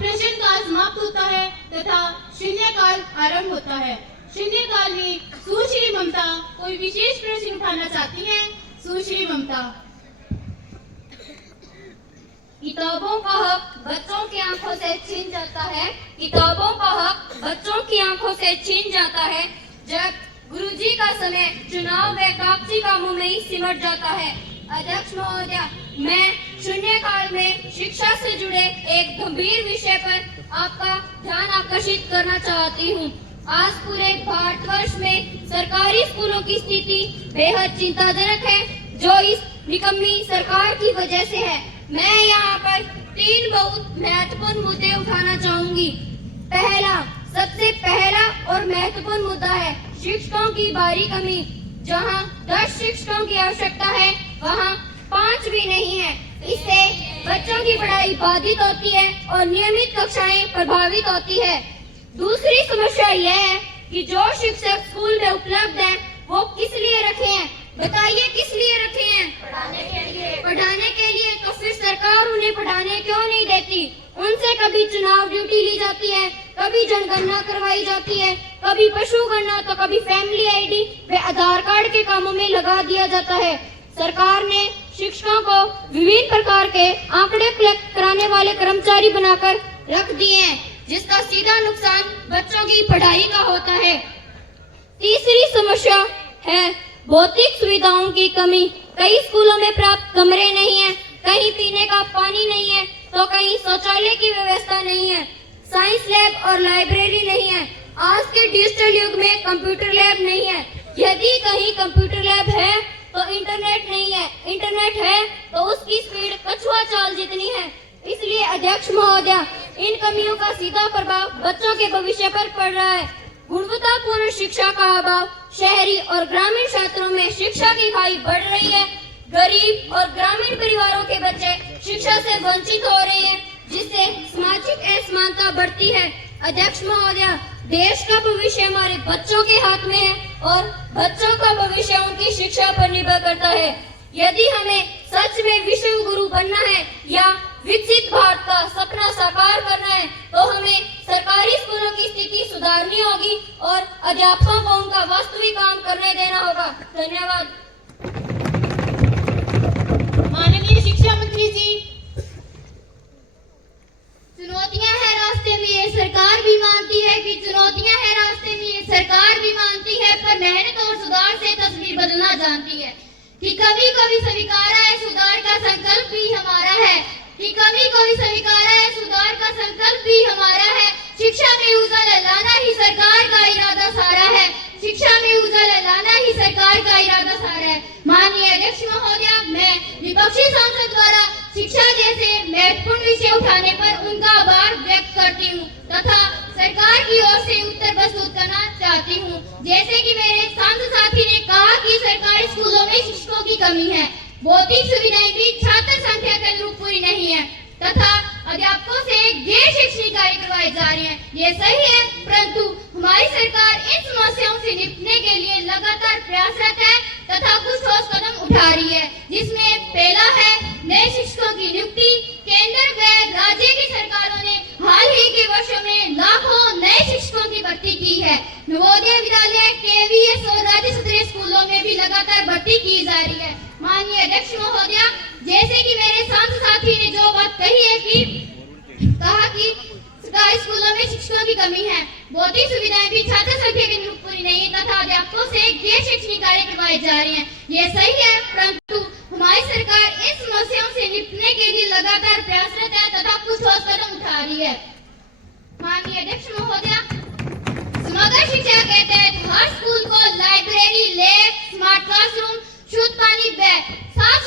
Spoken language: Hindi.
प्रश्न काल समाप्त होता है तथा शून्य काल आरंभ होता है। शून्य काल में सुश्री ममता कोई विशेष प्रश्न उठाना चाहती हैं। सुश्री ममता। किताबों का हक बच्चों की आंखों से छीन जाता है। किताबों का हक बच्चों की आंखों से छीन जाता है जब गुरुजी का समय चुनाव व कागजी कामों में ही सिमट जाता है। अध्यक्ष महोदय, मैं शून्यकाल में शिक्षा से जुड़े एक गंभीर विषय पर आपका ध्यान आकर्षित करना चाहती हूँ। आज पूरे भारतवर्ष में सरकारी स्कूलों की स्थिति बेहद चिंताजनक है, जो इस निकम्मी सरकार की वजह से है। मैं यहाँ पर 3 बहुत महत्वपूर्ण मुद्दे उठाना चाहूंगी। सबसे पहला और महत्वपूर्ण मुद्दा है शिक्षकों की भारी कमी। जहाँ 10 शिक्षकों की आवश्यकता है, वहाँ 5 भी नहीं है। इससे बच्चों की पढ़ाई बाधित होती है और नियमित कक्षाएं प्रभावित होती है। दूसरी समस्या यह है कि जो शिक्षक स्कूल में उपलब्ध हैं, वो किस लिए रखे हैं? बताइए, किस लिए रखे हैं? पढ़ाने के लिए। तो फिर सरकार उन्हें पढ़ाने क्यों नहीं देती? उनसे कभी चुनाव ड्यूटी ली जाती है, कभी जनगणना करवाई जाती है, कभी पशु गणना, तो कभी फैमिली आईडी व आधार कार्ड के कामों में लगा दिया जाता है। सरकार ने शिक्षकों को विभिन्न प्रकार के आंकड़े कलेक्ट कराने वाले कर्मचारी बनाकर रख दिए हैं, जिसका सीधा नुकसान बच्चों की पढ़ाई का होता है। तीसरी समस्या है भौतिक सुविधाओं की कमी। कई स्कूलों में प्राप्त कमरे नहीं है, कहीं पीने का पानी नहीं है, तो कहीं शौचालय की व्यवस्था नहीं है, साइंस लैब और लाइब्रेरी नहीं है। आज के डिजिटल युग में कंप्यूटर लैब नहीं है। यदि कहीं कंप्यूटर लैब है तो इंटरनेट नहीं है, इंटरनेट है तो उसकी स्पीड कछुआ चाल जितनी है। इसलिए अध्यक्ष महोदय, इन कमियों का सीधा प्रभाव बच्चों के भविष्य पर पड़ रहा है। गुणवत्तापूर्ण शिक्षा का अभाव। शहरी और ग्रामीण क्षेत्रों में शिक्षा की खाई बढ़ रही है। गरीब और ग्रामीण परिवारों के बच्चे शिक्षा से वंचित हो रहे हैं, जिससे सामाजिक असमानता बढ़ती है। अध्यक्ष महोदय, देश का भविष्य हमारे बच्चों के हाथ में है और बच्चों का भविष्य उनकी शिक्षा पर निर्भर करता है। यदि हमें सच में विश्व गुरु बनना है या विकसित भारत का सपना साकार करना है, तो हमें सरकारी स्कूलों की स्थिति सुधारनी होगी और अध्यापकों को उनका वास्तविक काम करने देना होगा। धन्यवाद। माननीय शिक्षा मंत्री जी। चुनौतियां हैं रास्ते में, ये सरकार भी मानती है कि चुनौतियां हैं रास्ते में, ये सरकार भी मानती है, पर मेहनत और सुधार से तस्वीर बदलना जानती है कि कभी कभी स्वीकारा है सुधार का संकल्प भी हमारा है, कि कभी कभी स्वीकारा है सुधार का संकल्प भी हमारा है। शिक्षा में उजाला लाना ही सरकार का इरादा सारा है, शिक्षा में उजाला लाना ही सरकार का इरादा सारा है। माननीय अध्यक्ष महोदय, मैं विपक्षी सांसद द्वारा शिक्षा जैसे महत्वपूर्ण विषय उठाने पर उनका आभार व्यक्त करती हूँ तथा सरकार की ओर से उत्तर प्रस्तुत करना चाहती हूँ। जैसे कि मेरे सांसद साथी ने कहा कि सरकारी स्कूलों में शिक्षकों की कमी है, भौतिक सुविधाएं भी छात्र संख्या के अनुरूप पूरी नहीं है तथा अध्यापकों से गैर शैक्षणिक कार्य करवाए जा रहे हैं। ये सही है, परंतु हमारी सरकार इन समस्याओं से निपटने के लिए लगातार प्रयासरत है तथा कुछ ठोस कदम उठा रही है, जिसमें पहला है नए शिक्षकों की नियुक्ति। केंद्र व राज्य की सरकारों ने हाल ही के वर्षों में लाखों नए शिक्षकों की भर्ती की है। नवोदय विद्यालय, केवीएस और राज्य स्तरीय स्कूलों में भी लगातार भर्ती की जा रही है। माननीय अध्यक्ष महोदय, जैसे कि मेरे सांसद साथी ने जो बात कही है कि कहा कि सरकारी स्कूलों में शिक्षकों की कमी है, भौतिक सुविधाएं भी छात्र संख्या के अनुरूप पूरी नहीं है तथा अध्यापकों से गैर शैक्षणिक कार्य करवाए जा रहे हैं। ये सही है, परंतु हमारी सरकार इन समस्याओं से निपटने के लिए लगातार प्रयासरत है तथा कुछ ठोस कदम उठा रही है। माननीय अध्यक्ष महोदय, समग्र शिक्षा के तहत हर स्कूल को लाइब्रेरी, लैब, स्मार्ट क्लासरूम, शुद्ध पानी व साफ